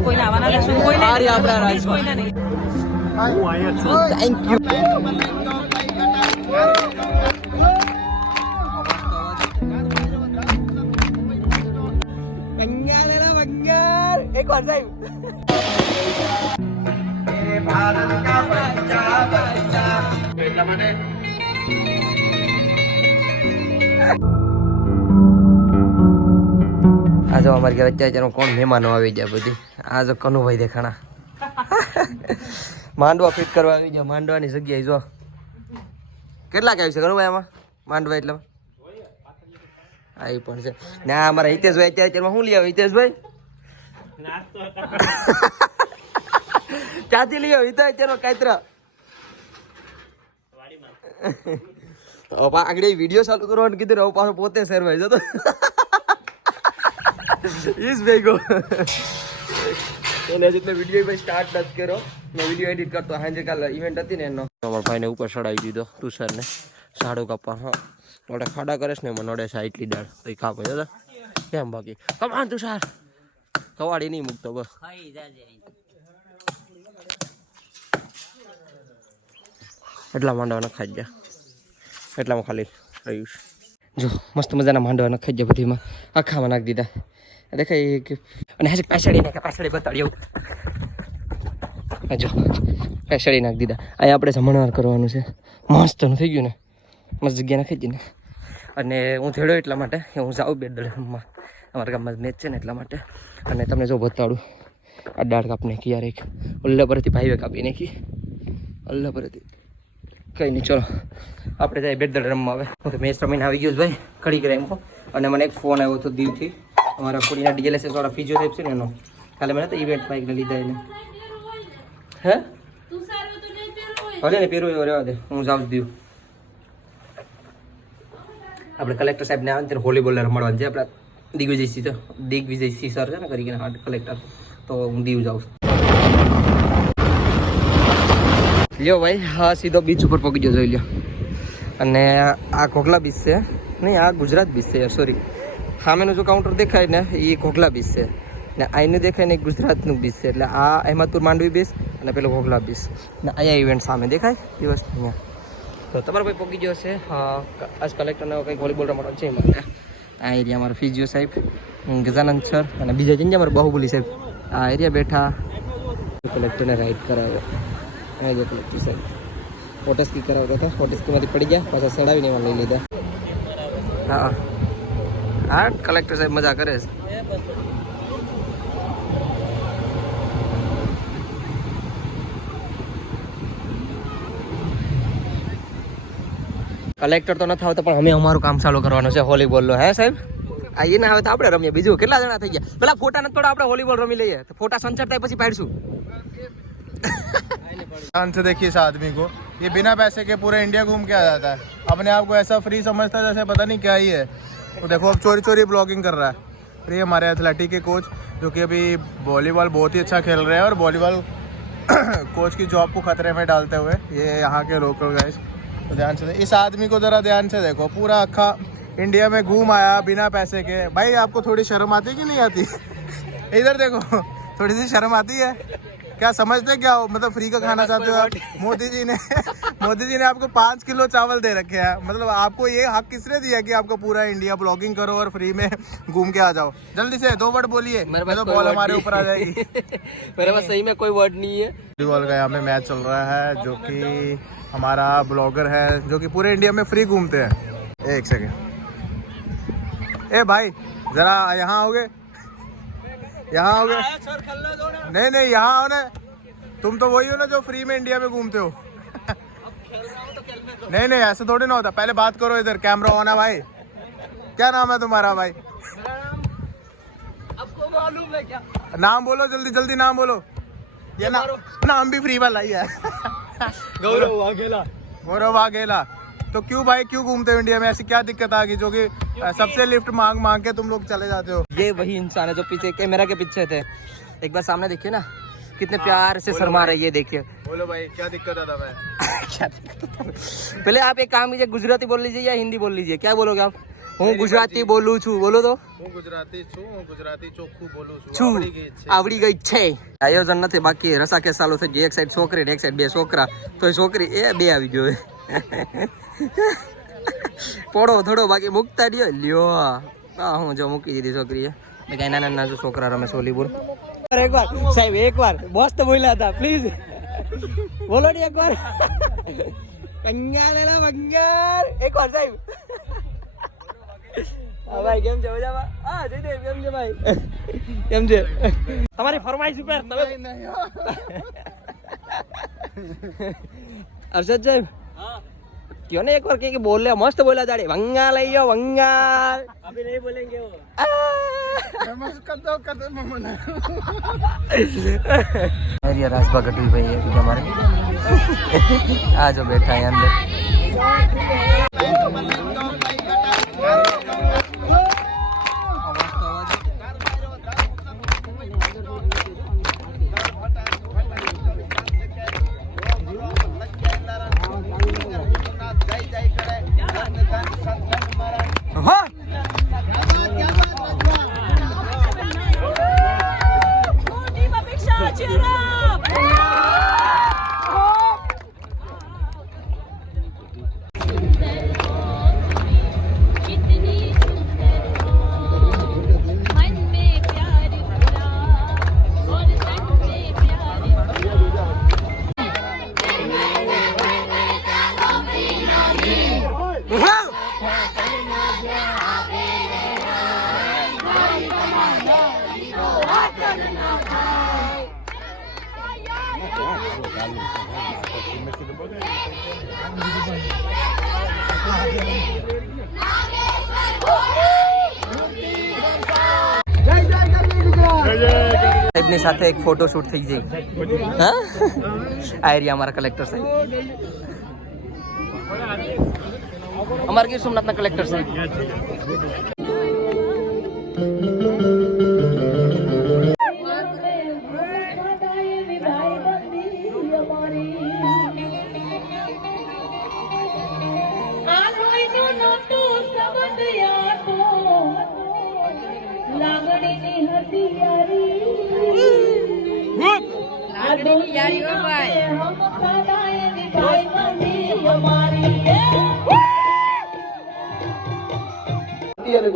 કોઈને આવવાના રહેશું કોઈને આપણા રાજ કોઈને નહીં હું અહીંયા છું. Thank you. બંગાળ એલા બંગાળ એક વાર સાહેબ ભારત કા બચ્ચા બચ્ચા એટલા માટે આ જો અમારી ઘરે અત્યારે કોણ મહેમાનો આવી ગયા બધી આ જો કનુભાઈ દેખાણા માંડવા ફિટ કરવા આવી ગયા માંડવાની જગ્યાએ જો કેટલાક આવી છે કનુભાઈ આમાં માંડવા એટલે આ એ પણ છે ને આ અમારા હિતેશભાઈ અત્યારે શું લઈ આવ્યો હિતેશભાઈ ક્યાંથી લઈ આવ્યો હિતેશ અત્યારે કાતરા આગળ વિડીયો ચાલુ કરવાનું કીધું હવે પાછો પોતે સરવાઈ જતો इस भाई को એને એટલે વિડિયો ભાઈ સ્ટાર્ટ નથી કર્યો મેં વિડિયો એડિટ કરતો હાંજે કાલ ઇવેન્ટ હતી ને એનો અમાર ભાઈને ઉપર ચડાવી દીધો તુષાર ને સાડો કાપા હા નોડે ખાડા કરેશ ને મને નોડે સાઈટલી દાળ તો કાપે દાદા કેમ બાકી કમાન તુષાર કવાડી નહીં મૂકતો બસ ખાઈ જાજે એટલા માંડવાના ખાઈ ગયા એટલામાં ખાલી રહ્યું જો મસ્ત મજાના માંડવાના ખાઈ ગયા બધીમાં આખામાં નાખી દીધા દેખાય કે અને હજી પાછળ બતાડ્યો જો પાછળ નાખી દીધા અહીંયા આપણે જમણવાર કરવાનું છે મસ્ત થઈ ગયું ને મસ્ત જગ્યા નાખી દીધી ને અને હું થેડ્યો એટલા માટે કે હું જાઉં બે દળમાં અમારા ગામમાં મેચ છે ને એટલા માટે અને તમને જો બતાડું આ દાળ કાપી નાખી યાર એક ઓલ્લા પરથી ભાઈએ કાપી નાખી ઓલ્લા પરથી કંઈ નહીં ચલો આપણે જાય બેટ દળ રમવા આવે હું તો મેચ રમીને આવી ગયો ભાઈ ખડી કરાવી અને મને એક ફોન આવ્યો હતો દીવથી અમારા પૂરીના ડીએલએસએસ વાળા ફિઝિયોથેરાપી છે ને એનો કાલે મને તો ઇવેન્ટમાં એકને લીધા એને હે ભલે ને પહેરું એવો રહેવા દે હું જાઉં જ દઉં આપણે કલેક્ટર સાહેબને આવે ત્યારે વોલીબોલ રમાડવાનું છે આપણા દિગ્વિજયસિંહ સર છે ને કરીને હાર્ડ કલેક્ટર તો હું દીવ જાઉં છું લ્યો ભાઈ હા સીધો બીચ ઉપર પહોંચી ગયો જોઈ લ્યો અને આ ઘોઘલા બીચ છે નહીં આ ગુજરાત બીચ છે યાર સોરી સામેનું જો કાઉન્ટર દેખાય ને એ ઘોઘલા બીચ છે ને અહીંનું દેખાય ને ગુજરાતનું બીચ છે એટલે આ અહેમદપુર માંડવી બીચ અને પેલો ઘોઘલા બીચ ને અહીંયા ઇવેન્ટ સામે દેખાય દિવસ અહીંયા તો તમારો ભાઈ પહોંચી ગયો છે આજ કલેક્ટરને કંઈક વોલીબોલ રમવાનું છે એમાં આ એરિયા અમારા ફિઝિયો સાહેબ ગજાનંદ સર અને બીજા જઈને અમારા બાહુબલી સાહેબ આ એરિયા બેઠા કલેક્ટરને રાઈડ કરાવ્યો આ જે કલેક્ટર સાહેબ ફોટોસ્કી કરાવતો હતો ફોટોસ્કીમાંથી પડી ગયા પાછા ચડાવીને એમાં લઈ લીધા હા હા કલેક્ટર સાહેબ મજા કરે છે કલેક્ટર તો નથી આવતા પણ અમે અમારું કામ ચાલુ કરવાનું છે વોલીબોલનો હે સાહેબ આવીએ ને આવે તો આપણે રમીએ બીજું કેટલા જણા થઈ ગયા પેલા ફોટા નથી થોડા આપણે વોલીબોલ રમી લઈએ તો ફોટા સંચર થાય પછી પાડશું ध्यान से देखिए इस आदमी को ये बिना पैसे के पूरे इंडिया घूम के आ जाता है अपने आप को ऐसा फ्री समझता है जैसे पता नहीं क्या ही है तो देखो अब चोरी चोरी ब्लॉगिंग कर रहा है फिर ये हमारे एथलेटिक के कोच जो कि अभी वॉलीबॉल बहुत ही अच्छा खेल रहे हैं और वॉलीबॉल कोच की जॉब को खतरे में डालते हुए ये यहाँ के लोकल गाइस तो ध्यान से इस आदमी को ज़रा ध्यान से देखो पूरा अखा इंडिया में घूम आया बिना पैसे के भाई आपको थोड़ी शर्म आती कि नहीं आती इधर देखो थोड़ी सी शर्म आती है क्या समझते क्या हो मतलब फ्री का खाना चाहते हो आप मोदी जी ने आपको 5 किलो चावल दे रखे हैं मतलब आपको ये हक किसने दिया कि आपको पूरा इंडिया ब्लॉगिंग करो और फ्री में घूम के आ जाओ जल्दी से 2 वर्ड बोलिए तो बॉल हमारे ऊपर आ जाएगी मेरे पास सही में कोई वर्ड नहीं है वॉलीबॉल का यहाँ पे मैच चल रहा है जो कि हमारा ब्लॉगर है जो कि पूरे इंडिया में फ्री घूमते हैं एक सेकेंड ए भाई जरा यहाँ आओगे यहाँ आओगे नहीं यहाँ आओ ना तुम तो वही हो ना जो फ्री में इंडिया में घूमते हो नहीं ऐसे थोड़ी ना होता पहले बात करो इधर कैमरा ऑन है भाई क्या नाम है तुम्हारा भाई आपको मालूम है क्या नाम बोलो जल्दी जल्दी नाम बोलो ये नाम भी फ्री वाला ही है गौरव वाघेला तो क्यों भाई क्यों घूमते हो इंडिया में ऐसी क्या दिक्कत आ गई जो कि सबसे लिफ्ट मांग के तुम लोग चले जाते हो ये वही इंसान है जो पीछे कैमरा के पीछे थे एक बार सामने देखिए ना कितने प्यार से शर्मा रही है देखिए बोलो भाई क्या दिक्कत आता है क्या पहले आप एक काम कीजिए गुजराती बोल लीजिए या हिंदी बोल लीजिए क्या बोलोगे आप હું ગુજરાતી બોલું છું, બોલો તો. હું ગુજરાતી છું, હું ગુજરાતી ચોખ્ખું બોલું છું. છું આવડી ગઈ છે. આવડી ગઈ છે. આયોજન નથી બાકી, રસા કે ચાલુ થઈ ગઈ. એક સાઈડ છોકરી ને એક સાઈડ બે છોકરા. તો છોકરી એ બે આવી ગયો. પોડો થોડો બાકી મૂકતા રહ્યો લ્યો. હા હું જો મૂકી દીધી છોકરીએ. કઈ નાના નાના જો છોકરા રમે વોલીબોલ. એકવાર સાહેબ એકવાર મસ્ત બોલ્યા હતા, પ્લીઝ બોલો ને એકવાર. કંગાર એલા કંગાર એકવાર સાહેબ. હા ભાઈ કેમ છે મજામાં? હા જયદેવ કેમ છે ભાઈ? કેમ છે તમારી ફરમાઈશ ઉપર? અરશદ સાહેબ હા क्यों ने एक बार के बोल मस्त बोला दाढ़ी वंगा लई जाओ वंगा अभी नहीं बोलेंगे वो अरे राजभा गटुल भाई है कि हमारे आ जो बैठा है अंदर સાહેબની સાથે એક ફોટો શૂટ થઈ જાય. હા આ એરિયા અમારા કલેક્ટર સાહેબ, અમારા ગીર સોમનાથના કલેક્ટર સાહેબ.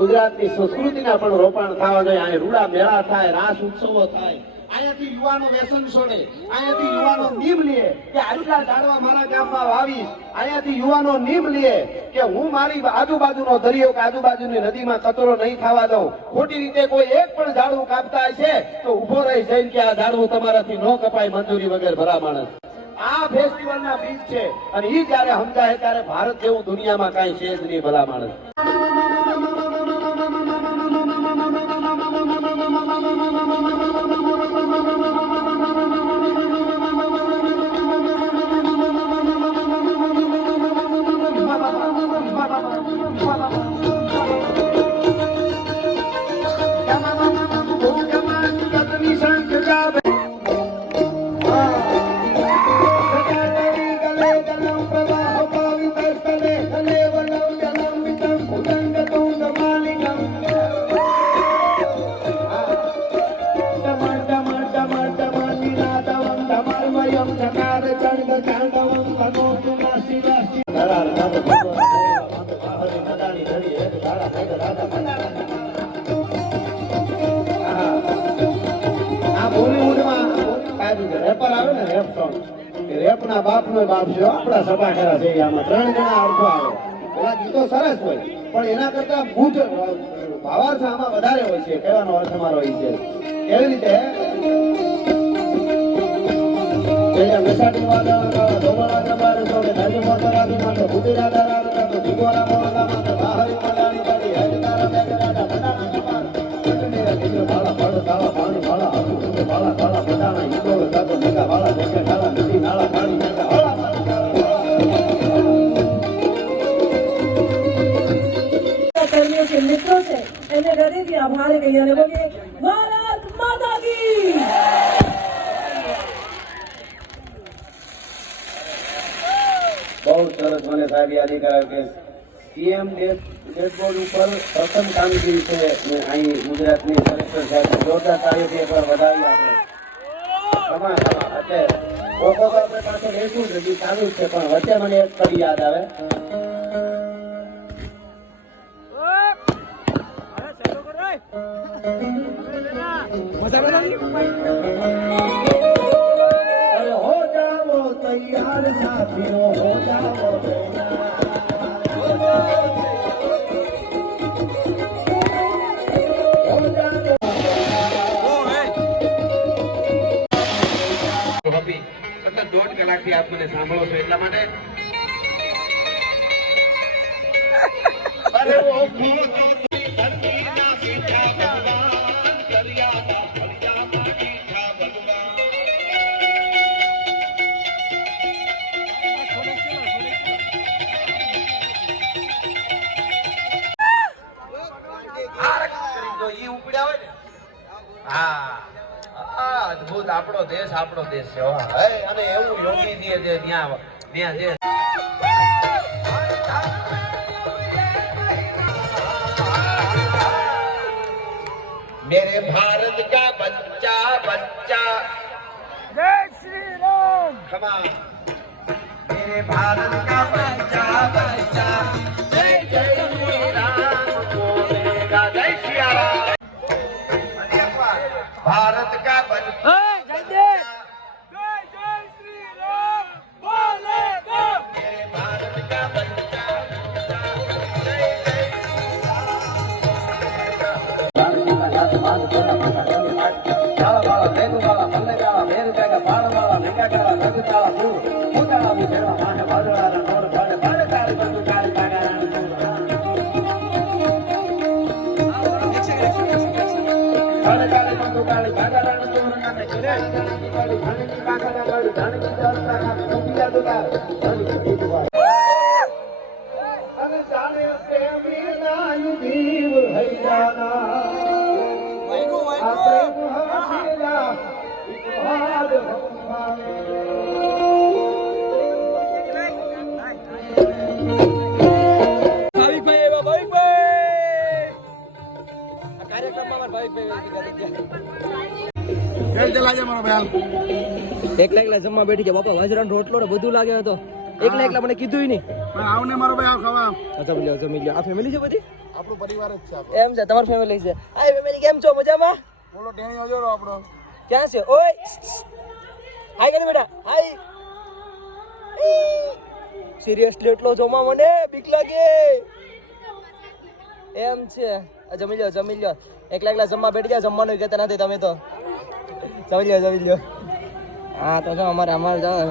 ગુજરાતની સંસ્કૃતિના પણ રોપાણ થવા જોઈએ. અહીં રૂડા મેળા થાય, રાસ ઉત્સવો થાય. અહીંયાથી યુવાનો વ્યસન છોડે, અહીંયાથી યુવાનો નીમ લે કે આટલા ઝાડવા મારા ગામમાં વાવીશ. અહીંયાથી યુવાનો નીમ લે કે હું મારી આજુબાજુનો દરિયો કે આજુબાજુની નદીમાં કચરો નહીં થવા દઉં. ખોટી રીતે કોઈ એક પણ ઝાડવું કાપતા હશે તો ઉભો રહી જઈને કે આ ઝાડવું તમારાથી ન કપાય મંજૂરી વગર ભલા માણસ. આ ફેસ્ટિવલના બીજ છે અને ઈ જયારે સમજાય ત્યારે ભારત જેવું દુનિયામાં કાંઈ છે જ નહીં ભલા માણસ. રેપના બાપનો બાપ છે, આપણા સભા ખરા છે. આમાં 3 જણા અર્થો આવે. પેલા ગીતો સરસ હોય પણ એના કરતા મૂળ ભાવાર્થ આમાં વધારે હોય છે. કહેવાનો અર્થ અમારો હોય છે એવી રીતે મેસાટી વાદા ધોબળા દબારે તો કે નાજી મોટર આવી માટે ભૂતી રાધા રાધા તો જીગોરા મોળા માટે બાહરી મડાણી કાઢી હજનારા બેગરાડા બડાણા કપાર કટનેરા દીકરો ભાળા ફળ કાળા પાણી ભાળા હાથું કુંડે ભાળા કાળા બડાણા ઈંડોળ કાતો નિકા ભાળા દેખે કાળા નદી નાળા કાળી નાકા ભાળા કર્મીઓ કે મિત્રો છે એને ગરીબી આભાર કહીએ અને બોલીએ ભારત માતા કી. બહુ સરસ મને સાહેબ યાદી કરાવ્યું કે પીએમ સ્કેટબોર્ડ ઉપર પ્રથમ કામગીરી છે અહીં ગુજરાતની કલેક્ટર સાહેબ જોરદાર તાળીઓથી એકવાર વધાવી આપણે એટલે ઓકો તો આપણે પાછો લેશું જ હજી ચાલુ જ છે પણ વચ્ચે મને એક કડી યાદ આવે અરે હો જાવો તૈયાર સાથીઓ હો જાવો સતત 1.5 કલાકથી આપ મને સાંભળો છો એટલા માટે અરે ઓ ધરતીના મીઠા ભગવાન દરિયાના ભળિયા મીઠા ભગવાન ઈ ઉપડ્યા હોય ને હા અદભુત આપણો દેશ છે અને એવું યોગી છે જે ત્યાં જે मेरे भारत का बच्चा बच्चा जय श्री राम खमा मेरे भारत का बच्चा बच्चा जय जय श्री राम बोलेगा जय श्री राम भारत का बच्चा जय जय श्री राम बोलेगा मेरे भारत का बच्चा એકલા જમવા બેઠી ગયા બાપા વાજરાનો રોટલો ને બધું લાગે હતો એકલા મને કીધું નહીં આવને મારો ભાઈ આવ ખાવા જમી લ્યો આ ફેમિલી છે બધી આપણો પરિવાર જ છે એમ છે તમારી ફેમિલી છે આ ફેમિલી કેમ છો મજામાં બોલો ટેણી જોડો આપણો ક્યાં છે ઓય હાય કે બેટા હાય સિરિયસલી એટલો જોમાં મને બીક લાગે એમ છે જમી લ્યો એકલા જમવા બેઠી ગયા જમવાનું કહેતા નથી તમે તો જમી લ્યો હા તો જો અમારે જાઓ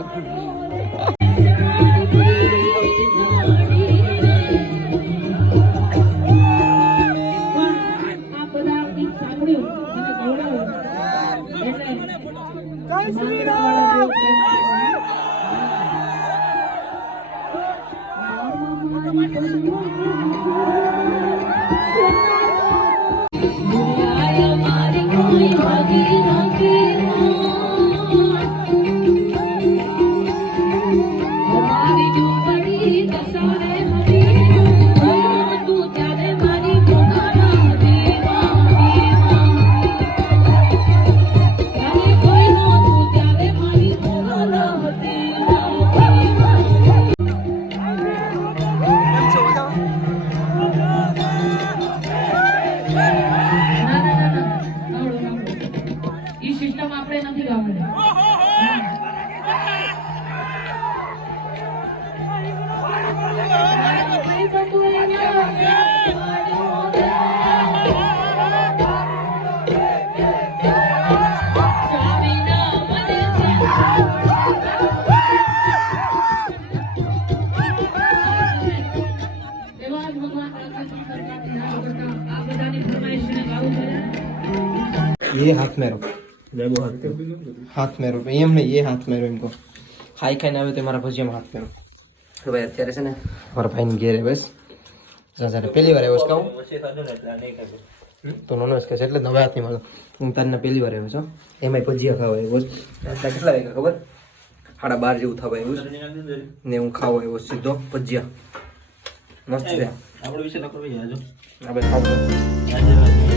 ये हाथ में रो हाथ में रो एम नहीं ये हाथ में रो इनको खाई खाई ना तो मारा भजिया में हाथ में रो तो भाई અત્યારે છે ને મારા ભાઈ ની ઘેર બસ જાજા પહેલી વાર આવ્યો છું તો નોનવેજ કે એટલે નવા હાથની મળો હું તને પહેલી વાર આવ્યો છું એમાં ભજીયા ખાવા આવ્યો કેટલા વાગ્યા ખબર 12:30 જેવું થવા આવ્યું ને હું ખાવા આવ્યો સીધો ભજીયા મસ્ત છે આપણે વિશે નકર ભાઈ આજો આપણે ખાવ